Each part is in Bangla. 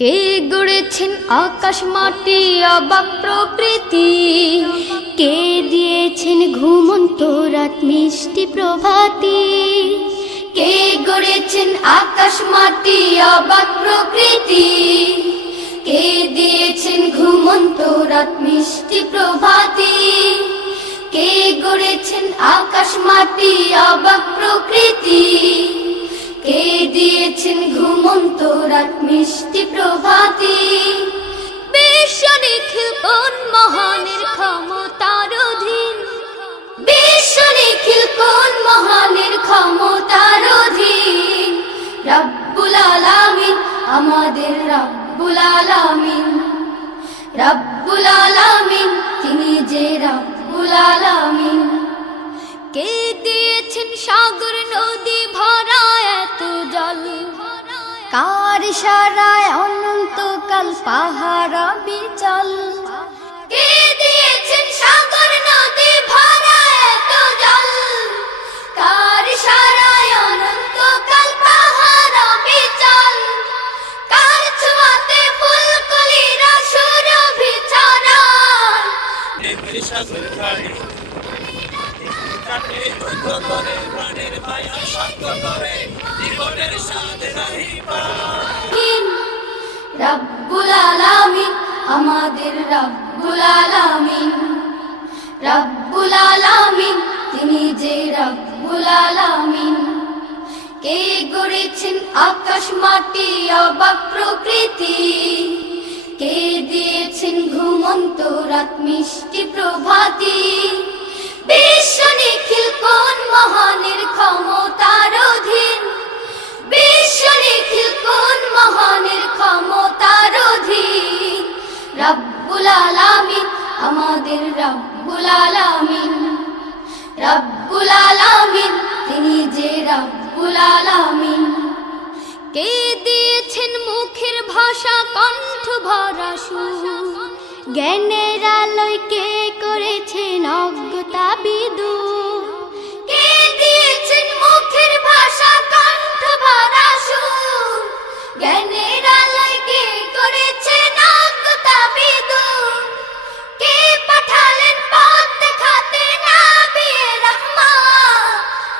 কে গড়েছেন আকাশ মাটি অবাক প্রকৃতি, কে দিয়েছেন ঘুমন্ত রাত মিষ্টি প্রভাতি। কে গড়েছেন আকাশ মাটি অবাক প্রকৃতি, কে দিয়েছেন ঘুমন্ত রাত মিষ্টি প্রভাতি। কে গড়েছেন আকাশ মাটি অবাক প্রকৃতি, কে দিয়েছেন ঘুমন্ত রাত মিষ্টি প্রভাতি। বিশ্ব নিখিল কোন মহানের ক্ষমতার অধীন, বিশ্ব নিখিল কোন মহানের ক্ষমতার অধীন। রব্বুল আলামিন আমাদের রব্বুল আলামিন, রব্বুল আলামিন তিনি যে রব্বুল আলামিন। কে দিয়েছেন সাগর নদী ভরা এত জল, কার ইশারায় অনন্তকাল পাহাড় বিচল। কে দিয়েছেন সাগর নদী ভরা এত জল, কার ইশারায় অনন্তকাল পাহাড় বিচল। কার ছোঁয়াতে ফুলকলিরা সুরভি ছড়ায়, রব্বুল আলামিন আমাদের রব্বুল আলামিন, রব্বুল আলামিন তিনি যে রব্বুল আলামিন। কে গড়েছেন আকাশ মাটি অবাক প্রকৃতি, কে দিয়েছেন ঘুমন্ত রাত মিষ্টি প্রভাতি। বিশ্ব নিখিল কোন মহানের ক্ষমতার অধীন, বিশ্ব নিখিল কোন মহানের ক্ষমতার অধীন। রব্বুল আলামিন আমাদের রব্বুল আলামিন, রব্বুল আলামিন তিনি যে রব্বুল আলামিন। কে দিয়েছেন মুখের ভাষা কণ্ঠ ভরা সুর, জ্ঞানের আলোয় কে করেছেন অজ্ঞতা বিদূর। কে দিয়েছেন মুখের ভাষা কণ্ঠ ভরা সুর, জ্ঞানের আলোয় কে করেছেন অজ্ঞতা বিদূর। কে পাঠালেন পথ দেখাতে নবিয়ে রহমান,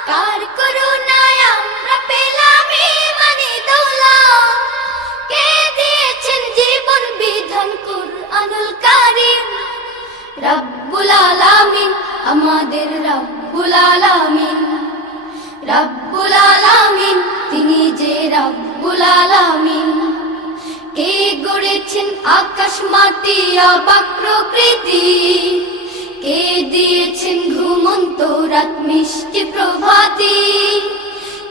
কার করুণায় আমরা পেলাম ঈমানি দৌলত। কে দিয়েছেন জীবন বিধান কুরআনুল কারীম, রব্বুল আলামিন আমাদের রব্বুল আলামিন, রব্বুল আলামিন তিনি যে রব্বুল আলামিন। কে গড়েছেন আকাশ মাটি অবাক প্রকৃতি, কে দিয়েছেন ঘুমন্ত রাত মিষ্টি প্রভাতি।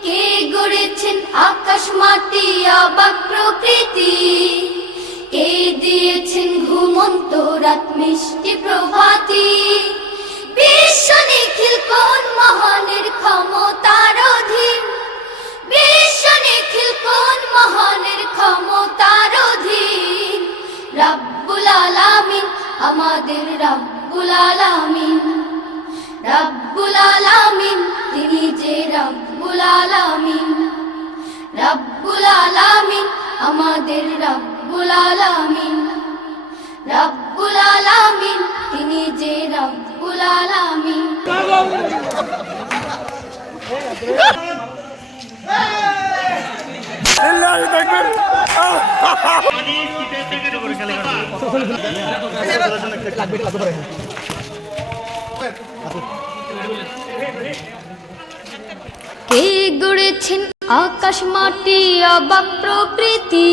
কে গড়েছেন আকাশ মাটি অবাক প্রকৃতি, কে দিয়েছেন ঘুমন্ত রাত মিষ্টি প্রভাতি। বিশ্ব নিখিল কোন মহানের ক্ষমতার অধীন, বিশ্ব নিখিল কোন মহানের ক্ষমতার অধীন। রব্বুল আলামিন আমাদের রব্বুল আলামিন, রব্বুল আলামিন তিনি যে রব্বুল আলামিন। রব্বুল আলামিন আমাদের রব্বুল আলামিন, রব্বুল আলামিন তিনি যে রব্বুল আলামিন। কে গড়েছেন আকাশ মাটি অবাক প্রকৃতি,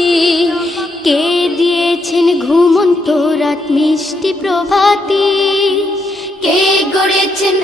কে দিয়েছেন ঘুমন্ত রাত মিষ্টি প্রভাতি। কে গড়েছেন